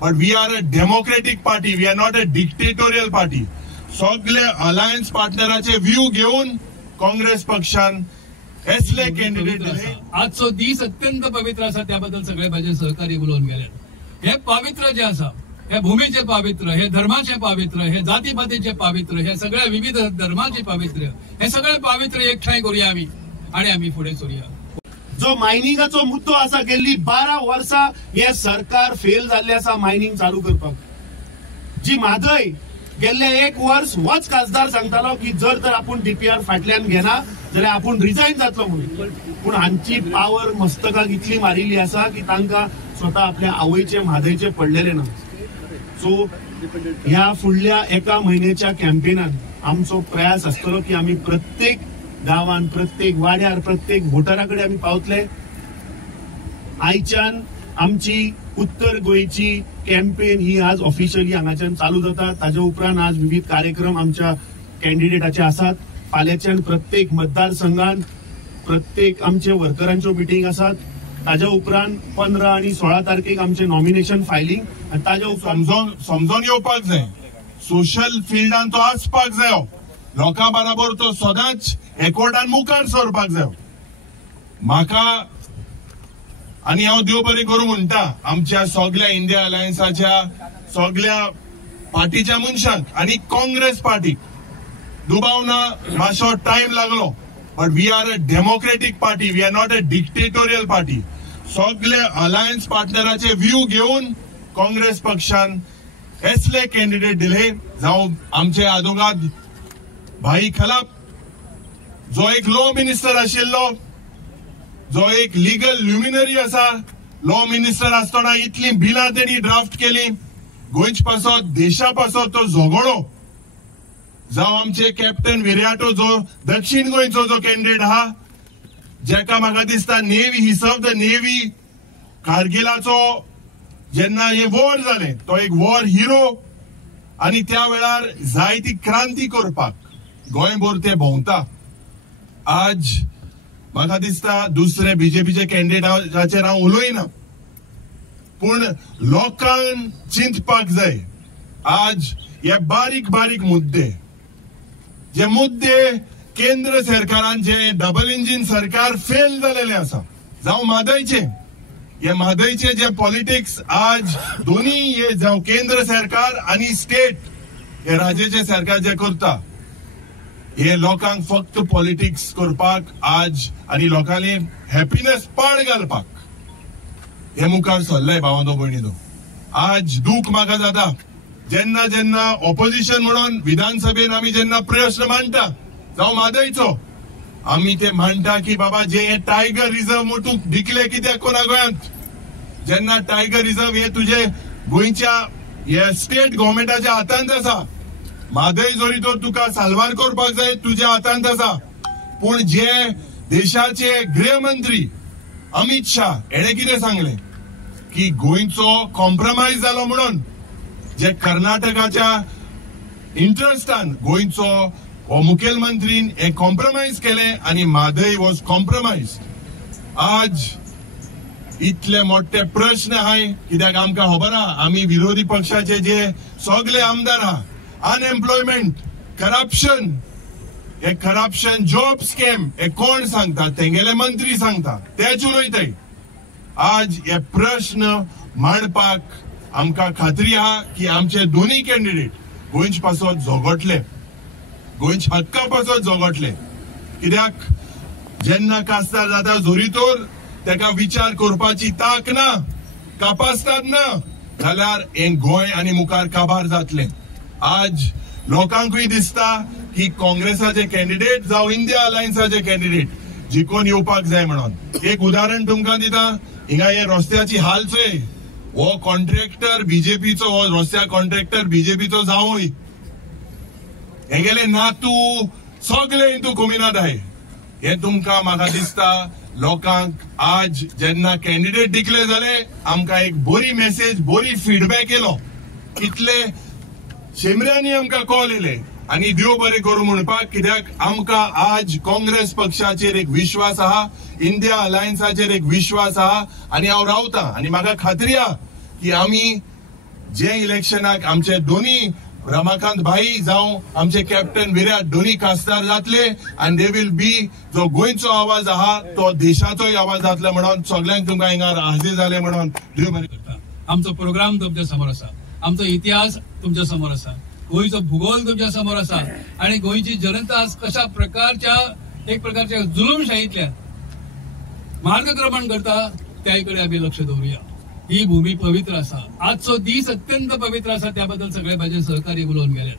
but we are a democratic party. We are not a dictatorial party. सगळे alliance पार्टनराचे view घेऊन काँग्रेस पक्षान असले कॅन्डिडेट दिले. आजचो दीस अत्यंत पवित्र असा, त्याबद्दल सगळे माझे सहकारी उलोवन गेले. हे पवित्र जे असा, हे भूमीचे पवित्र, हे धर्माचे पवित्र, हे जातीपातीचे पवित्र, हे सगळ्या विविध धर्माचे पवित्र, हे सगळे पवित्र एकठांय करूया आम्ही आणि आम्ही पुढे सरूया. जो मायनिंगाचो मुद्दो असा, गेल्ली 12 वर्सां हे सरकार फेल जाल्ले असा मायनिंग चालू करपाक. जी म्हादय गेल्ले 1 वर्ष होच खासदार सांगतालो की जर तर आपण डीपीआर फाटल्यान घेना जाल्यार आपण रिजाइन जातलो म्हणून. पूण हांची पावर मस्तकाक इतली मारिल्ली असा की तांकां स्वता आपल्या आवयचे म्हादयचे पडलेले ना. सो ह्या फुडल्या 1 म्हयन्याच्या कॅम्पेनान आमचो प्रयास आसतलो की आम्ही प्रत्येक गावान, प्रत्येक वाड्यार, प्रत्येक वोटराकडे आम्ही पावतले. आयच्यान आमची उत्तर गोयची कॅम्पेन ही आज ऑफिशियली हांगाच्यान चालू जाता. ताजे उपरांत आज विविध कार्यक्रम आमच्या कॅन्डिडेटाचे आसात. फाल्यांच्यान प्रत्येक मतदारसंघात प्रत्येक आमचे वर्करांच्यो मिटींग आसात. ताजे उपरांत 15 आणि 16 तारखेक आमचे नॉमिनेशन फायलिंग. आणि ताजे उपरांत समजून येवपाक जाय, सोशल फिल्डान तो आसपाक जायो, लोकां बरोबर तो सदांच एकवटान मुखार सरपाक जायो. म्हाका आणि हांव देव बरें करूं म्हणटा आमच्या सगळ्या इंडिया अलायन्साच्या सगळ्या पार्टीच्या मनशांक आणि काँग्रेस पार्टीक. दुबावना मातसो टाइम लागलो, but we are a democratic party. We are not a dictatorial party. सगळे अलायन्स पार्टनराचे व्ह्यू घेऊन काँग्रेस पक्षान असले कॅन्डिडेट दिले. जावं आमचे आदोगाद भाई खलाप, जो एक लॉ मिनिस्टर आशिल्लो, जो एक लिगल ल्युमिनरी असा, लॉ मिनिस्टर आसतना इतली बिलां तेणी ड्राफ्ट केली. गोंयच पासत देशा पासत तो झगडो. जावं आमचे कॅप्टन विराटो, जो दक्षिण गोंयचो जो कॅन्डिडेट आहा, जेका म्हाका दिसता navy, he serve the navy. कारगिलाचो जेन्ना हे वॉर जालें, तो एक वॉर हिरो. आणि त्या वेळार जायती क्रांती करपाक गोंयभर ते भोंवता. आज म्हाका दिसता दुसरे बीजेपीचे कॅन्डिडेटाचेर हांव उलयना, पूण लोकांक चिंतपाक जाय. आज हे बारीक बारीक मुद्दे, जे मुद्दे केंद्र सरकारांचे डबल इंजिन सरकार फेल झालेले आसा, जावं म्हादयचे. हे म्हादयचे जे पॉलिटिक्स आज दोन्ही हे जावं केंद्र सरकार आणि स्टेट हे राज्याचे सरकार जे करता, हे लोकांक फक्त पॉलिटिक्स करपाक आज आणि लोकांनी हॅपीनेस पाड घालपाक हे मुखार सरलंय. भावांनो भयणीनो, आज दूख म्हाका जाता जेन्ना जेन्ना ऑपोजिशन म्हणून विधानसभेन आमी जेन्ना प्रश्न मांडटा, जावं म्हादयचो, आमी ते मांडटा की बाबा जे हे टायगर रिझर्व मोठूक दिकले कित्याक कोणा गोंयांत. जेन्ना टायगर रिझर्व हे तुझे गोंयच्या हे स्टेट गव्हर्मेंटाच्या हातांत आसा. म्हादय जरी तर तुका साल्वार करपाक जाय तुझ्या हातांत आसा, पूण जे देशाचे गृहमंत्री अमित शाह हेणे कितें सांगले की गोंयचो कॉम्प्रोमायज जालो म्हणून, जे कर्नाटकाच्या इंटरेस्टान गोंयचो हो मुखेलमंत्रीन हे कॉम्प्रोमायज केले आणि म्हादय वॉज कॉम्प्रोमायज. आज इतले मोठे प्रश्न आहाय, कित्याक आमकां खबर आहा आमी विरोधी पक्षाचे जे सगळे आमदार आहा, अनएम्प्लॉयमेंट, करप्शन, हे करप्शन जॉब स्कॅम हे कोण सांगता? तेंगेले मंत्री सांगता, तेच उलयताय. आज हे प्रश्न मांडपाक आमकां खात्री आहा की आमचे दोन्ही कॅन्डिडेट गोंयच पासत झगडले, गोंयच हक्का पासत झगडले. कित्याक जेन्ना खासदार जाता जोरीतोर तेका विचार करपाची ताक ना, कापासतात ना, जाल्यार हे गोंय आनी मुखार काबार जातले. आज लोकांकूय दिसता की काँग्रेसाचे कॅन्डिडेट जावं इंडिया अलायन्साचे कॅन्डिडेट जिखून येवपाक जाय म्हणून. एक उदाहरण तुमकां दिता, हिंगा हे रस्त्याची हाल चोय. हो कॉन्ट्रॅक्टर बीजेपीचो, हो रस्त्या कॉन्ट्रॅक्टर बीजेपीचो जावंय, हे गेले नातू सगळे हितू कुमिनात आहाय. हे तुमकां म्हाका दिसता लोकांक आज जेन्ना कॅन्डिडेट डिक्लेअर जाले, आमकां एक बरी मेसेज, बरी फीडबॅक येलो. इतले शेमऱ्यांनी आमकां कॉल येले आणि देव बरें करूं म्हणपाक, कित्याक आमकां आज काँग्रेस पक्षाचेर एक विश्वास आहा, इंडिया अलायन्साचेर एक विश्वास आहा आणि हांव रावतां. आणि म्हाका खात्री आहा की आमी जे इलेक्शनाक आमचे दोन्ही रमाकांत भाई जावं आमचे कॅप्टन विराट दोन्ही खासदार जातले आणि दे विल बी जो गोंयचो आवाज आहा तो देशाचोय आवाज जातलो म्हणून सगळ्यांक तुमकां हिंगा हाजीर जाले म्हणून देव बरें करता. आमचो प्रोग्राम तुमच्या समोर आसा, आमचो इतिहास तुमच्या समोर आसा, गोंयचो भूगोल तुमच्या समोर आसा आणि गोंयची जनता आज कशा प्रकारच्या एक प्रकारच्या जुलूमशाहीतल्या मार्गक्रमण करता त्याकडे आम्ही लक्ष दवरुया. ही भूमी पवित्र आसा, आजचो दीस अत्यंत पवित्र आसा, त्याबद्दल सगळे माझे सहकारी उलोवन गेले.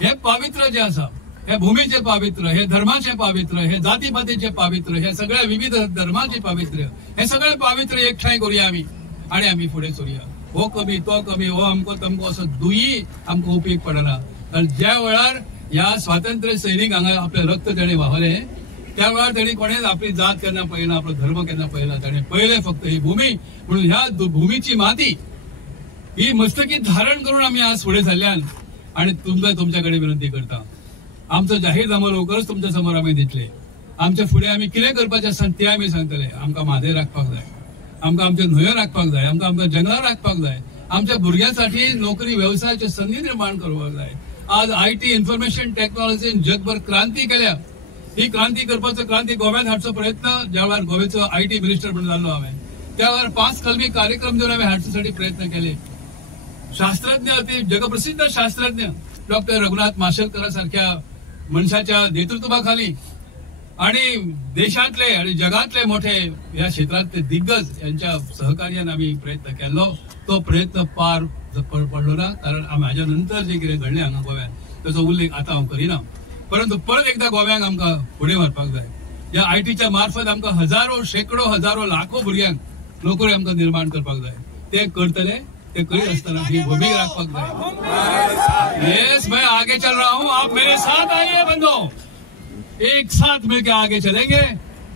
हे पवित्र जे आसा, हे भूमीचे पावित्र्य, हे धर्माचे पावित्र्य, हे जातीपातीचे पावित्र्य, हे सगळ्या विविध धर्माचे पावित्र्य, हे सगळे पावित्र्य एकठांय करूया आम्ही आणि आम्ही फुडें सरूया. हो कमी तो कमी, हो अमको तमको असो दुयी आमकां उपेग पडना. कारण ज्या वेळार ह्या स्वातंत्र्य सैनीक हांगा आपले रक्त तेणे व्हावले त्या वेळार तेणी कोणेच आपली जात केन्ना पळयना, आपलो धर्म केन्ना पळयना. ताणें पळयले फक्त ही भूमी. म्हणून ह्या भूमीची माती ही मस्तकीत धारण करून आम्ही आज फुडें सरल्यान आणि तुमच्याकडे विनंती करता. आमचो जाहीरनामो लवकरच तुमच्या समोर आम्ही दितले. आमच्या फुडें आम्ही कितें करपाचें आसा तें आमी सांगतले. आमकां म्हादें राखपाक जाय, आमकां आमच्या न्हंयो राखपाक जाय, आमच्या जंगलां राखपाक जाय, आमच्या भुरग्यांसाठी नोकरी व्यवसायाची संधी निर्माण करपाक जाय. आज IT इन्फॉर्मेशन टेक्नॉलॉजीन जगभर क्रांती केल्या. ही क्रांती करपाचो क्रांती गोव्यात हाडचो प्रयत्न ज्या वेळार गोव्याचो IT मिनिस्टर म्हणून जाल्लो हांवें, त्या वेळार 5 कलमी कार्यक्रम दिवन हांवें हाडच्यासाठी प्रयत्न केले. शास्त्रज्ञ ते जगप्रसिद्ध शास्त्रज्ञ डॉक्टर रघुनाथ माशेलकर सारख्या मनशाच्या नेतृत्वाखाली आणि देशातले आणि जगातले मोठे या क्षेत्रातले दिग्गज यांच्या सहकार्यान आम्ही प्रयत्न केलो. तो प्रयत्न पार पडलो ना, कारण माझ्या नंतर जे कितें घडलें हांगा गोव्यात त्याचो उल्लेख आता हांव करिना. परंतु परत एकदा गोव्याक आमकां फुडें व्हरपाक जाय. या ITच्या मार्फत आमकां हजारो शेकडो हजारो लाखो भुरग्यांक नोकरी आमकां निर्माण करपाक जाय. ते करतले, ते करीत असताना ही भूमी राखपाक जाय. येस, मैं आगे चल रहा हूं, आप मेरे साथ आइए बंधो, एक साथ मिलकर आगे चलेंगे.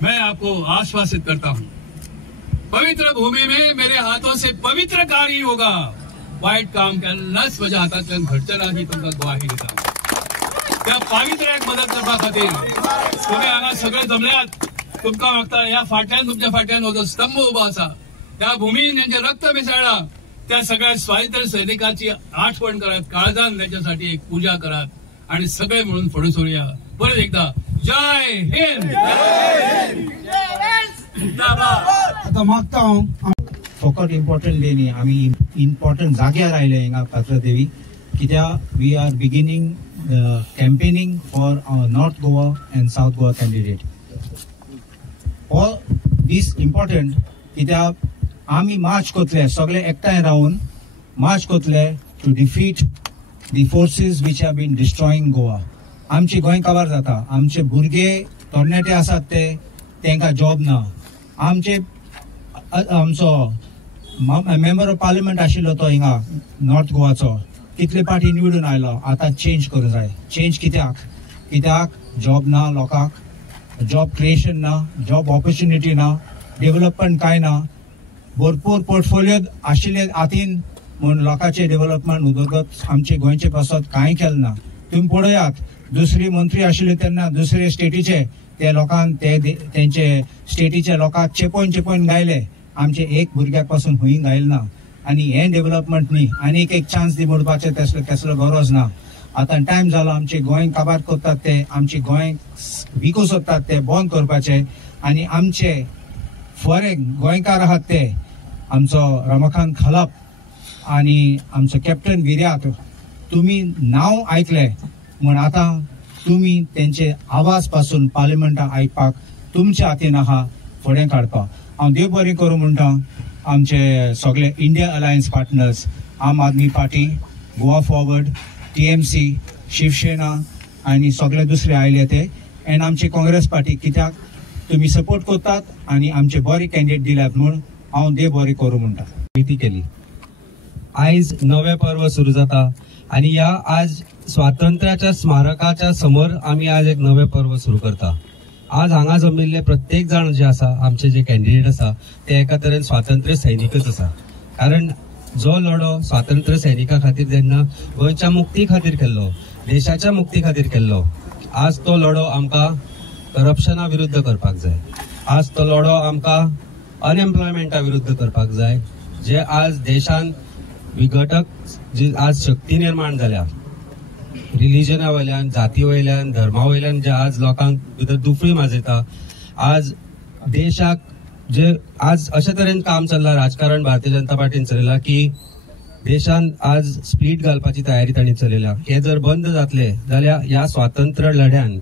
मैं आपको आश्वासित करता हूं, पवित्र भूमि में मेरे हाथों से पवित्र कार्य होगा. वाईट काम केन्नाच म्हज्या हातांतल्यान घडचें ना ही तुमकां ग्वाही दिता. त्या पावित्र्याक मदत करपा खातीर तुम्ही हांगा सगळे जमल्यात. तुमकां मागता ह्या फाटल्यान तुमच्या फाटल्यान हो जो स्तंभ उबो आसा, त्या भूमीन जेंचें रक्त मिसळ्ळां त्या सगळ्या स्वातंत्र्य सैनिकांची आठवण करात, काळजान त्यांच्यासाठी एक पूजा करात आणि सगळे म्हणून फुडें सरूया. परत एकदा जय हिंद. आता मागता हांव फकत इम्पॉर्टंट डे न्ही, आमी इम्पॉर्टंट जाग्यार आयले हिंगा पात्रदेवी, कित्याक we are beginning campaigning for our North Goa and South Goa candidate. All this important कित्याक आमी मार्च कोतले सगळे एकठांय रावन मार्च कोतले to defeat the forces which have been destroying Goa. आमचे गोंय काबार जाता, आमचे भुरगे तरणाटे आसात ते तांकां जॉब ना. आमचो मेंबर ऑफ पार्लिमेंट आशिल्लो तो हिंगा नॉर्थ गोवाचो कितले पाटी निवडून आयलो, आता चेंज करूं जाय. चेंज कित्याक जॉब ना, लोकांक जॉब क्रिएशन ना, जॉब ऑपॉर्च्युनिटी ना, डेव्हलपमेंट काय ना. भरपूर पोर्टफोलियो आशिल्ले हातीन म्हूण लोकांचे डेव्हलपमेंट उदरगत आमचे गोंयचे पासत कांय केलें ना. तुम्ही पळयात दुसरी मंत्री आशिल्ले तेन्ना दुसरे स्टेटीचे ते लोकांक तेंचे स्टेटीचे लोकांक चेपोवन गायले. आमचे एक भुरग्याक पासून खंय गायल ना. आणि हे डेव्हलपमेंट न्ही, आनीक एक चान्स दी म्हणपाचे कसलो गरज ना. आता टायम जालो आमचे गोंय काबार करतात ते, आमचे गोंय विकू सोदतात ते बंद करपाचे. आणि आमचे फॉरेन गोंयकार आहात ते आमचो रमाकांत खलप आणि आमचो कॅप्टन विराट, तुम्ही नाव ऐकले म्हण आता तुम्ही त्यांचे आवाज पासून पार्लिमेंटात आयकपाक तुमच्या हातीन आहा फुडें काडपाक. हांव देव बरें करूं म्हणटा आमचे सगळे India alliance partners, Aam Aadmi Party, Goa Forward, TMC, Shiv Sena आणि सगळे दुसरे आयले ते, एंड आमची काँग्रेस पार्टी, कित्याक तुम्ही सपोर्ट करतात आणि आमचे बरे कॅन्डिडेट दिल्यात म्हणून हांव देव बरें करूं म्हणटा. विनंती केली. आयज नवे पर्व सुरू जाता आणि या आज स्वातंत्र्याच्या स्मारकाच्या समोर आम्ही आज एक नवे पर्व सुरू करता. आज हांगा जमिल्ले प्रत्येक जण जे आसा, आमचे जे कॅन्डिडेट आसा ते एका तरेन स्वातंत्र्य सैनिकच आसा. कारण जो लढो स्वातंत्र्य सैनिका खातीर जेन्ना गोंयच्या मुक्ती खातीर केल्लो, देशाच्या मुक्ती खातीर केल्लो, आज तो लढो आमकां करप्शना विरुद्ध करपाक जाय. आज तो लढो आमकां अनएम्प्लॉयमेंटा विरुद्ध करपाक जाय, जे आज देशान विघटक जी आज शक्ती निर्माण जाल्या रिलिजना वयल्यान, जाती वयल्यान, धर्मा वयल्यान जे आज लोकांक भितर दुफळी माजयता, आज देशाक जे आज अशा तरेन काम चल्लां, राजकारण भारतीय जनता पार्टीन चलयलां की देशान आज स्प्लीट घालपाची तयारी तांणी चलयल्या. हे जर बंद जातले जाल्यार ह्या स्वातंत्र्य लढ्यान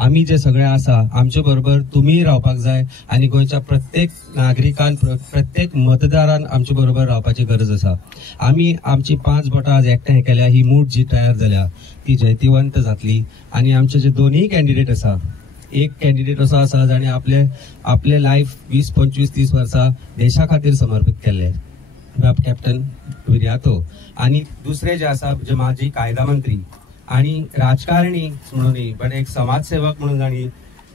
आमी जे सगळे आसा आमचे बरोबर तुम्ही रावपाक जाय आणि गोंयच्या प्रत्येक नागरिकान, प्रत्येक मतदारान आमचे बरोबर रावपाची गरज आसा. आमी आमची 5 बोटां आज एकठांय केल्या, ही मूठ जी तयार जाल्या ती जैतिवंत जातली. आणि आमचे जे दोनूय कॅन्डिडेट आसा, एक कॅन्डिडेट असो आसा जाणे आपले लायफ 20, 25, 30 वर्सां देशा खातीर समर्पित केले, कॅप्टन विर्यातो. आणि दुसरे जे आसा जे माजी कायदा मंत्री आणि राजकारणी म्हणून पण एक समाजसेवक म्हणून जाणी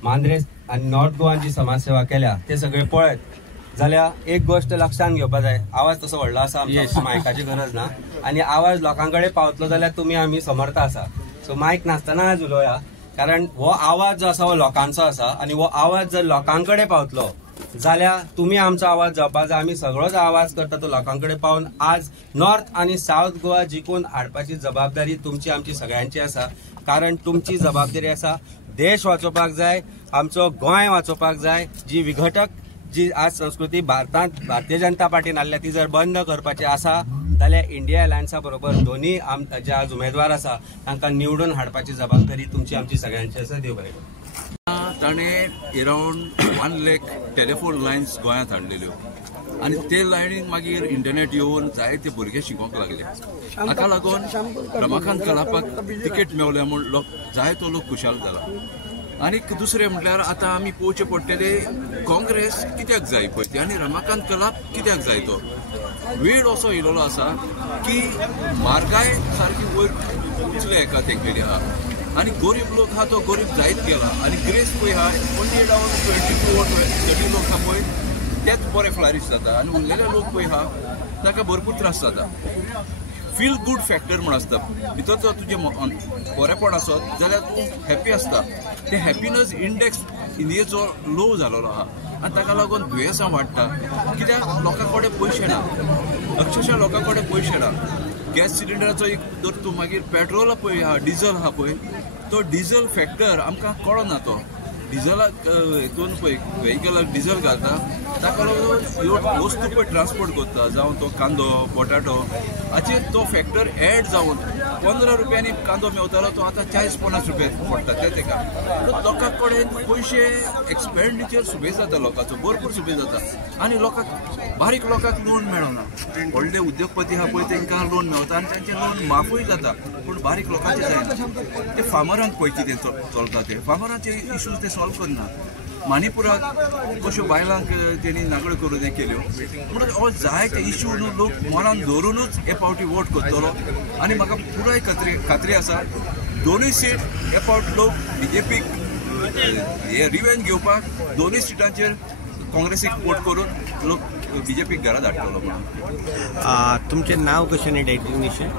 मांद्रेस आणि नॉर्थ गोवान जी समाजसेवा केल्या ते सगळे पळयत जाल्यार एक गोष्ट लक्षात घेवपाक जाय, आवाज तसो व्हडलो आसा, आमच्या मायकाची गरज ना आणि आवाज लोकांकडे पावतलो जाल्यार तुम्ही आमी समर्थ आसा. सो मायक नासतना आज उलोवया, कारण हो आवाज जो आसा हो लोकांचो आसा आणि हो आवाज जर लोकांकडे पावतलो जाल्यार तुम्ही आमचो आवाज जावपाक जाय. आमी सगळोच आवाज करता तो लोकांकडे पावन आज नॉर्थ आणि साऊथ गोवा जिखून हाडपाची जबाबदारी तुमची आमची सगळ्यांची आसा. कारण तुमची जबाबदारी आसा देश वाचोवपाक जाय, आमचो गोंय वाचोवपाक जाय. जी विघटक जी आज संस्कृती भारतांत भारतीय जनता पार्टीन हाडल्या ती जर बंद करपाची आसा जाल्यार इंडिया अलायन्सा बरोबर दोन्ही जे आज उमेदवार आसा तांकां निवडून हाडपाची जबाबदारी तुमची आमची सगळ्यांची आसा. देव बरें करूं. ताणें अरावंड 1 लाख टेलिफोन लायन्स गोंयांत हाडलेल्यो आनी ते लायनीन मागीर इंटरनेट येवन जायते भुरगे शिकोवंक लागले. हाका लागून रमाकांत कलापाक तिकेट मेवल्या म्हूण जायतो लोक खुशाल जाला. आनीक दुसरें म्हटल्यार आतां आमी पळोवचें पडटले काँग्रेस कित्याक जाय पळय ती आनी रमाकांत कलाप कित्याक जाय तो. वेळ असो येयलो आसा की म्हारगाय सारकी वयर उचले एका तेंगेली आहा आणि गरीब लोक हा तो गरीब जायत गेला आणि ग्रेस पळय हा 22 वोट 30 लोक हा पळय तेच बरे फ्लरिश जाता आणि उरलेले लोक पळय हा ताका भरपूर त्रास जाता. फील गुड फॅक्टर म्हण आसता, भितरचो तुजें बरेपण आसत जाल्यार तूं हॅप्पी आसता. ते हॅप्पीनस इंडेक्स इंडियेचो लो जाल्लो आहा आनी ताका लागून दुयेंसां वाडटा. कित्याक लोकां कडेन पयशे ना, अक्षरशः लोकां कडेन पयशे ना. गॅस सिलिंडराचो एक जर तूं मागीर पेट्रोल पळय हा, डिझल हा पळय, तो डिझल फॅक्टर आमकां कळना. तो डिझलाक हितून पळय व्हेहिकलाक डिझल घालता ताका लागून ह्यो वस्तू पळय ट्रान्सपोर्ट करता, जावं तो कांदो पोटाटो हाचेर तो फॅक्टर एड जावन 15 रुपयांनी कांदो मेवतालो तो आतां 40-50 रुपया पडटा. तेका लोकां कडेन पयशे एक्सपेंडिचर सुबेज जाता, लोकांचो भरपूर सुबेज जाता आनी लोकांक बारीक लोकांक लोन मेळना. व्हडले उद्योगपती आहा पळय तांकां लोन मेळटा आनी तांचें लोन माफूय जाता, पूण बारीक लोकांचें जायना. ते फार्मरांक पळय कितें चलता ते फार्मरांचे इश्यूज ते सॉल्व करना. मणिपुराक कश्यो बायलांक तेणी नागड्यो करून हे केल्यो म्हणून हो जायते इश्यू न्हू लोक मनान दवरूनच हे फावटी वोट करतलो. आनी म्हाका पुराय खात्री आसा दोनूय सीट हे फावट लोक बीजेपीक हे रिवेंज घेवपाक दोनूय सीटांचेर काँग्रेसीक वोट करून लोक बीजेपीक घरा धाडटलो. म्हणून तुमचें नांव कशें न्ही डेजिग्नेशन?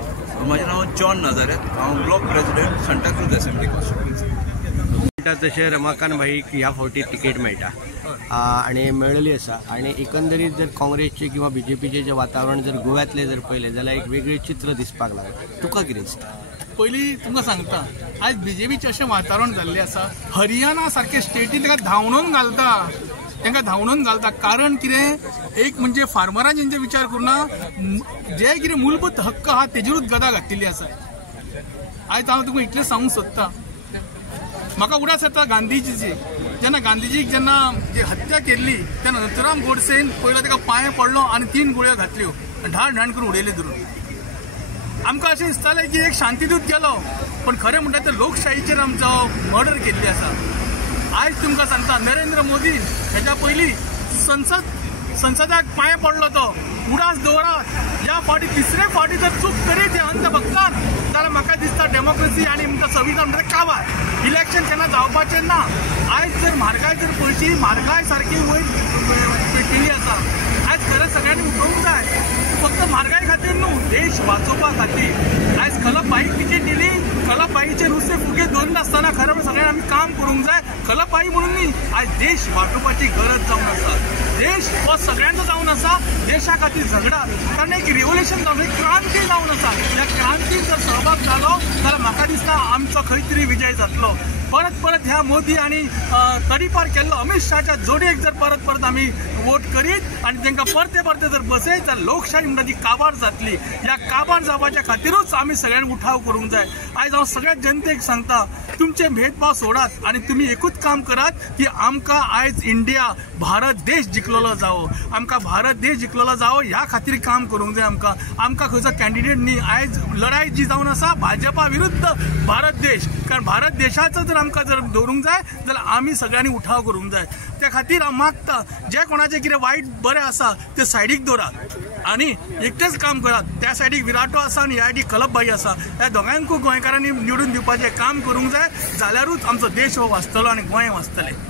म्हजें नांव जॉन नाजारेथ, हांव block president Santa cruise assembly constituency. जशें रमाकांत भाईक ह्या फावटी तिकेट मेळटा आणि मेळिल्ली आसा आणि एकंदरीत जर काँग्रेसचे किंवा बीजेपीचे जे वातावरण जर गोव्यातले जर पळयलें जाल्यार एक वेगळें चित्र दिसपाक लागलें. तुका कितें दिसता? पयलीं तुमकां सांगता आयज बीजेपीचें अशें वातावरण जाल्लें आसा, हरियाणा सारके स्टेटीन ताका धांवणोवन घालता, तांकां धांवणोवन घालता. कारण कितें, एक म्हणजे फार्मरांचे जेंचे विचार करुना, जे कितें मूलभूत हक्क आहा तेजेरूच गदा घातिल्ली आसा. आयज हांव तुका इतलें सांगूंक सोदतां, म्हाका उडास येता गांधीजीची. जेन्ना गांधीजीक जेन्ना हत्या केल्ली तेन्ना नथुराम गोडसेन पयलो ताका पांये पडलो आनी 3 गुळयो घातल्यो ढाण ढाण करून उडयले धरून. आमकां अशें दिसतालें की एक शांतीदूत गेलो, पण खरें म्हणटा तें लोकशाहीचेर आमचो मर्डर केल्ली आसा. आयज तुमकां सांगता नरेंद्र मोदी हेच्या पयलीं संसदाक पांये पडलो तो. उडास दवरात, ह्या फावटी 3रे फावटी जर चूक करीत हे अंधभक्तान जाल्यार म्हाका दिसता डेमोक्रेसी आनी आमकां संविधान म्हणटा काबार. इलेक्शन केन्ना जावपाचें ना. आयज जर म्हारगाय जर पळयची, म्हारगाय सारकी वयर पेटिल्ली आसा. आयज जाल्यार सगळ्यांनी उठोवंक जाय. फक्त म्हारगाय खातीर न्हू, देश वाचोवपा खातीर. आयज खलप बाईक टिकेट दिली, खलप बाईचे नुस्तें फुगे दवरिनासतना आसतना खरें सगळ्यांनी आमी काम करूंक जाय. खलप बाई म्हणून न्ही, आयज देश वाटोवपाची गरज जावन आसा. देश हो सगळ्यांचो जावन आसा. देशा खातीर झगडा, कारण एक रिव्होल्युशन जावन, एक क्रांती जावन आसा. ह्या क्रांतीन जर सहभाग जालो जाल्यार म्हाका दिसता आमचो खंय तरी विजय जातलो. परत परत ह्या मोदी आणि तडीपार केल्लो अमित शहाच्या जोडयेक जर परत परत आमी वोट करीत आनी तांकां परते परते जर बसयत जाल्यार लोकशाही म्हणटा ती काबार जातली. ह्या काबार जावपाच्या खातीरूच आमी सगळ्यांनी उठाव करूंक जाय. आयज हांव सगळ्या जनतेक सांगता, तुमचे भेदभाव सोडात आनी तुमी एकूच काम करात की आमकां आयज इंडिया भारत देश जिखलेलो जावो. आमकां भारत देश जिखलेलो जावो ह्या खातीर काम करूंक जाय. आमकां खंयचो कॅन्डिडेट न्ही. आयज लढाई जी जावन आसा भाजपा विरुद्ध भारत देश, कारण भारत देशाचो जर आमकां जर दवरूंक जाय जाल्यार आमी सगळ्यांनी उठाव करूंक जाय. त्या खातीर हांव मागता, जे कोणाचे कितें वायट बरें आसा ते सायडीक दवरात आनी एकटेच काम करात. त्या सायडीक विराटो आसा आनी ह्या सायडीक खलप बाई आसा. ह्या दोगांयकूय गोंयकारांनी निवडून दिवपाचें काम करूंक जाय. जाल्यारूच आमचो देश हो वाचतलो आनी गोंय वाचतलें.